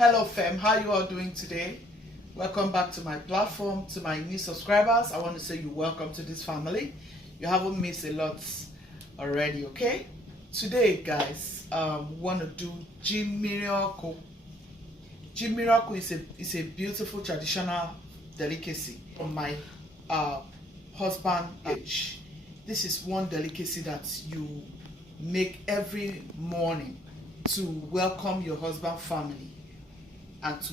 Hello fam, how you all doing today? Welcome back to my platform. To my new subscribers, I want to say you're welcome to this family. You haven't missed a lot already, okay? Today guys, we want to do Ji Mmiri Oku. Ji Mmiri Oku is a beautiful traditional delicacy from my husband age. This is one delicacy that you make every morning to welcome your husband family and to,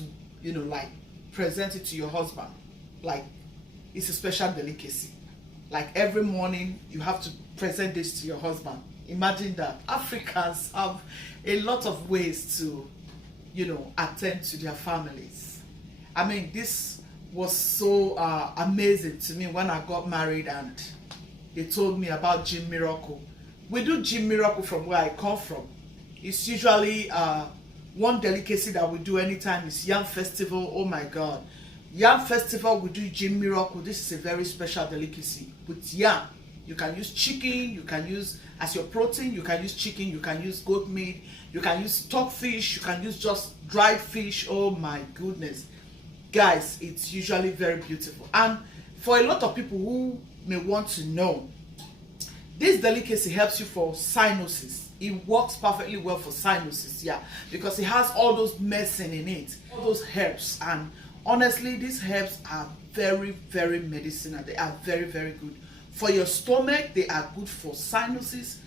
like present it to your husband. Like, it's a special delicacy. Like every morning you have to present this to your husband. Imagine that. Africans have a lot of ways to, attend to their families. I mean, this was so amazing to me when I got married and they told me about Ji Mmiri Oku. We do Ji Mmiri Oku from where I come from. It's usually one delicacy that we do anytime is Yam Festival. Oh my God. Yam Festival, we do Ji Mmiri Oku. This is a very special delicacy. With yam, you can use chicken, you can use, as your protein, you can use chicken, you can use goat meat, you can use stockfish, you can use just dried fish. Oh my goodness. Guys, it's usually very beautiful. And for a lot of people who may want to know, this delicacy helps you for sinuses. It works perfectly well for sinuses, yeah, because it has all those medicine in it, all those herbs. And honestly, these herbs are very, very medicinal. They are very, very good for your stomach. They are good for sinuses.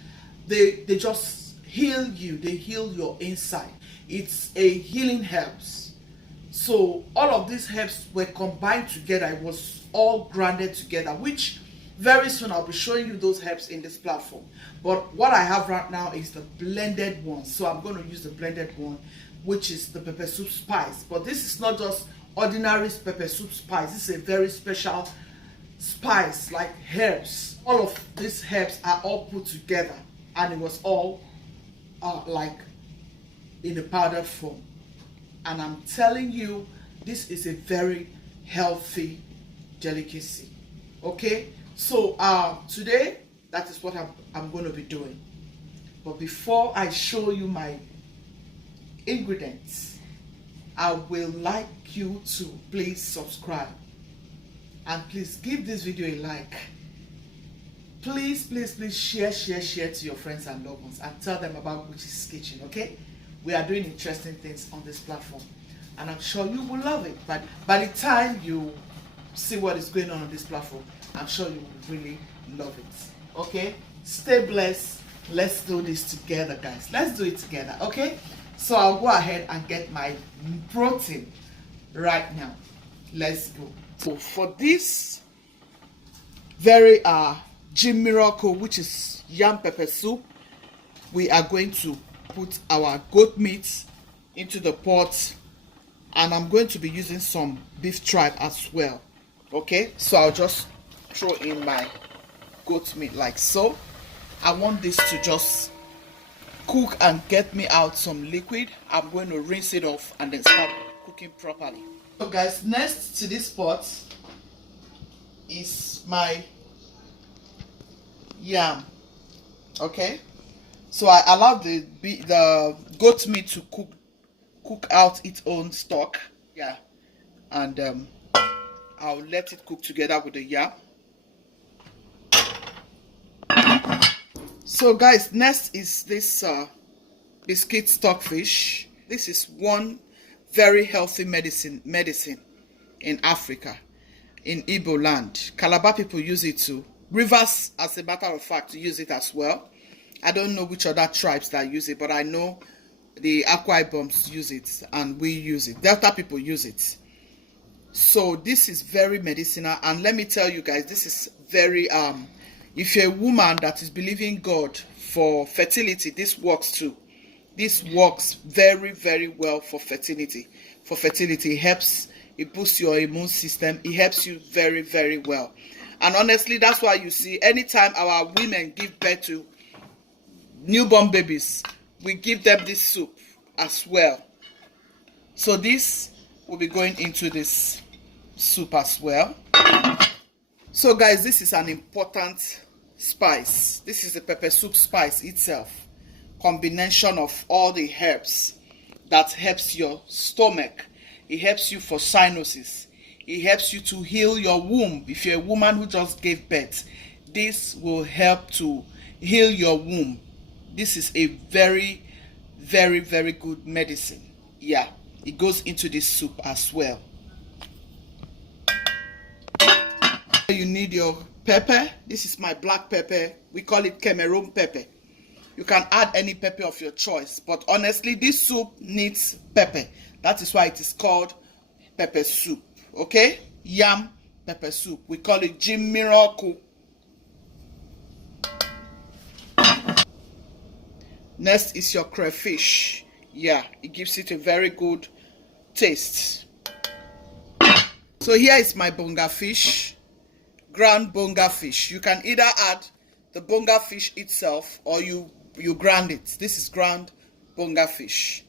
They just heal you. They heal your inside. It's a healing herbs. So all of these herbs were combined together. It was all grounded together, which very soon I'll be showing you those herbs in this platform. But what I have right now is the blended one. So I'm going to use the blended one, which is the pepper soup spice. But this is not just ordinary pepper soup spice. This is a very special spice, like herbs. All of these herbs are all put together, and it was all like in a powder form. And I'm telling you, this is a very healthy delicacy. Okay, so today that is what I'm going to be doing. But before I show you my ingredients, I will like you to please subscribe and please give this video a like. Please share to your friends and loved ones and tell them about Gucci's Kitchen. Okay, we are doing interesting things on this platform and I'm sure you will love it. But by the time you see what is going on this platform, I'm sure you will really love it. Okay, stay blessed. Let's do this together, guys. Let's do it together. Okay, so I'll go ahead and get my protein right now. Let's go. So for this very Ji Mmiri Oku, which is Yam Pepper Soup, we are going to put our goat meat into the pot, and I'm going to be using some beef tripe as well. Okay, so I'll just throw in my goat meat like so. I want this to just cook and get me out some liquid. I'm going to rinse it off and then start cooking properly. So guys, next to this pot is my yam. Okay, so I allow the goat meat to cook out its own stock, yeah, and I'll let it cook together with the yam. So guys, next is this biscuit stockfish. This is one very healthy medicine in Africa, in Igbo land. Calabar people use it too. Rivers, as a matter of fact, use it as well. I don't know which other tribes that use it, but I know the Akwa Iboms use it and we use it. Delta people use it. So this is very medicinal, and let me tell you guys, this is very if you're a woman that is believing God for fertility, this works too. This works very, very well for fertility. It helps, it boosts your immune system. It helps you very, very well. And honestly, that's why you see anytime our women give birth to newborn babies, we give them this soup as well. So this will be going into this soup as well. So guys, this is an important spice. This is the pepper soup spice itself, combination of all the herbs that helps your stomach. It helps you for sinuses. It helps you to heal your womb. If you're a woman who just gave birth, this will help to heal your womb. This is a very, very, very good medicine. Yeah, it goes into this soup as well. You need your pepper. This is my black pepper. We call it Cameroon pepper. You can add any pepper of your choice, but honestly, this soup needs pepper. That is why it is called pepper soup. Okay? Yam pepper soup. We call it Ji Mmiri Oku. Next is your crayfish. Yeah, it gives it a very good taste. So here is my bonga fish, ground bonga fish. You can either add the bonga fish itself or you grind it. This is ground bonga fish.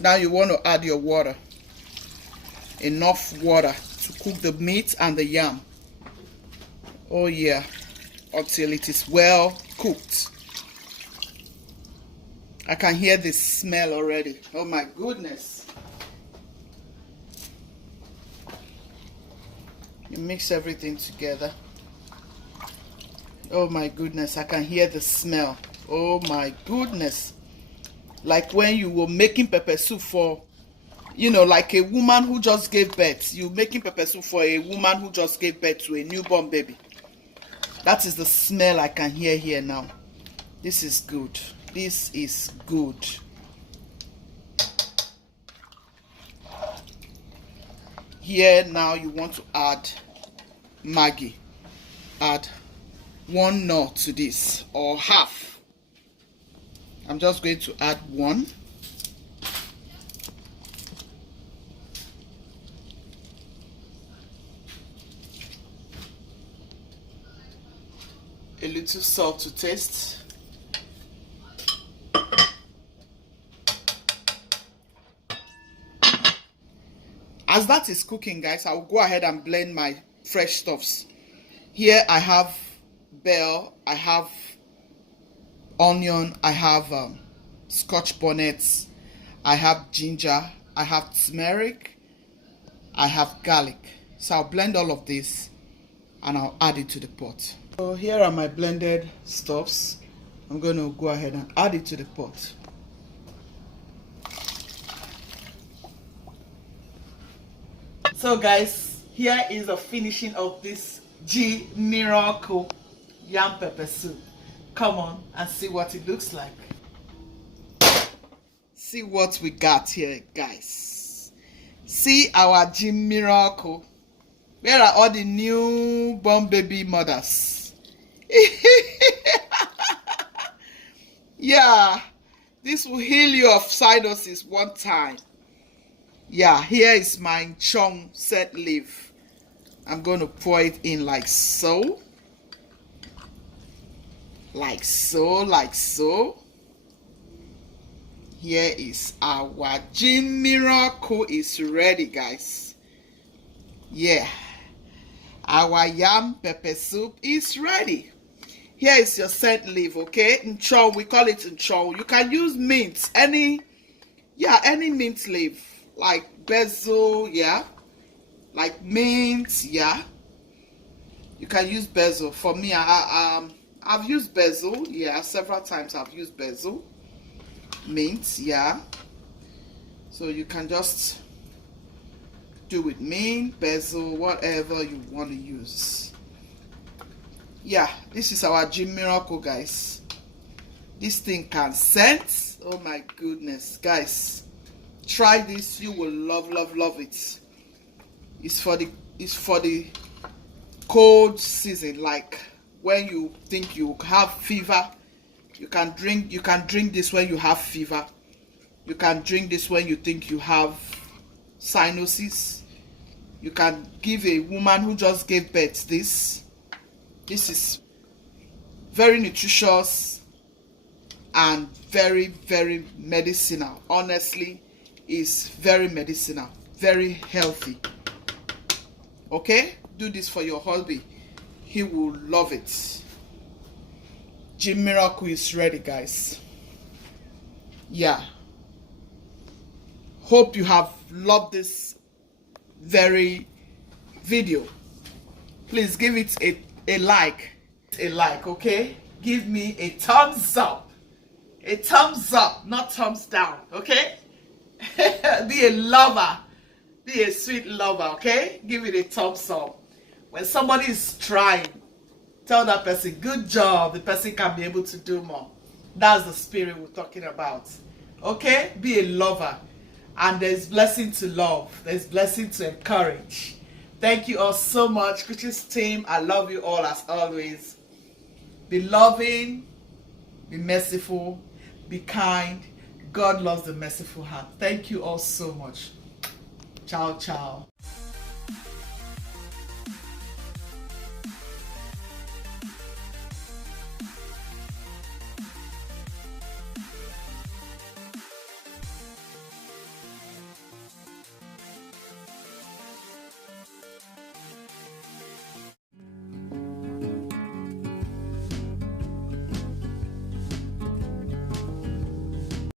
Now you want to add your water. Enough water to cook the meat and the yam. Oh yeah, until it is well cooked. I can hear the smell already. Oh my goodness. You mix everything together. Oh my goodness, I can hear the smell. Oh my goodness. Like when you were making pepper soup for, you know, like a woman who just gave birth. You're making pepper soup for a woman who just gave birth to a newborn baby. That is the smell I can hear here now. This is good. This is good. Here now you want to add Maggi. Add 1 knot to this, or half. I'm just going to add 1. A little salt to taste. As that is cooking, guys, I'll go ahead and blend my fresh stuffs. Here I have bell, I have onion, I have scotch bonnets, I have ginger, I have turmeric, I have garlic. So I'll blend all of this and I'll add it to the pot. So here are my blended stuffs. I'm going to go ahead and add it to the pot. So guys, here is the finishing of this Ji Mmiri Oku yam pepper soup. Come on and see what it looks like. See what we got here, guys. See our Ji Mmiri Oku. Where are all the newborn baby mothers? Yeah, this will heal you of sinuses one time. Yeah, here is my chong set leaf. I'm going to pour it in like so. Like so, like so. Here is our Ji Mmiri Oku is ready, guys. Yeah. Our yam pepper soup is ready. Here is your scent leaf, okay? Nchon, we call it nchon. You can use mint, any mint leaf. Like basil, yeah. Like mint, yeah. You can use basil. For me, I've used basil, yeah. Several times I've used basil. Mint, yeah. So you can just do with mint, basil, whatever you want to use. Yeah, this is our Ji Mmiri Oku, guys. This thing can scent. Oh my goodness, guys. Try this, you will love it. It's for the cold season, like when you think you have fever, you can drink this when you have fever. You can drink this when you think you have sinuses. You can give a woman who just gave birth this. This is very nutritious and very, very medicinal. Honestly, is very medicinal, very healthy. Okay, do this for your hubby. He will love it. Ji Mmiri Oku is ready, guys. Yeah. Hope you have loved this very video. Please give it a like. Okay? Give me a thumbs up. A thumbs up, not thumbs down, okay? Be a lover. Be a sweet lover, okay? Give it a thumbs up. When somebody is trying, tell that person, good job. The person can be able to do more. That's the spirit we're talking about. Okay? Be a lover. And there's blessing to love. There's blessing to encourage. Thank you all so much. Christian's team, I love you all as always. Be loving. Be merciful. Be kind. God loves the merciful heart. Thank you all so much. Ciao, ciao.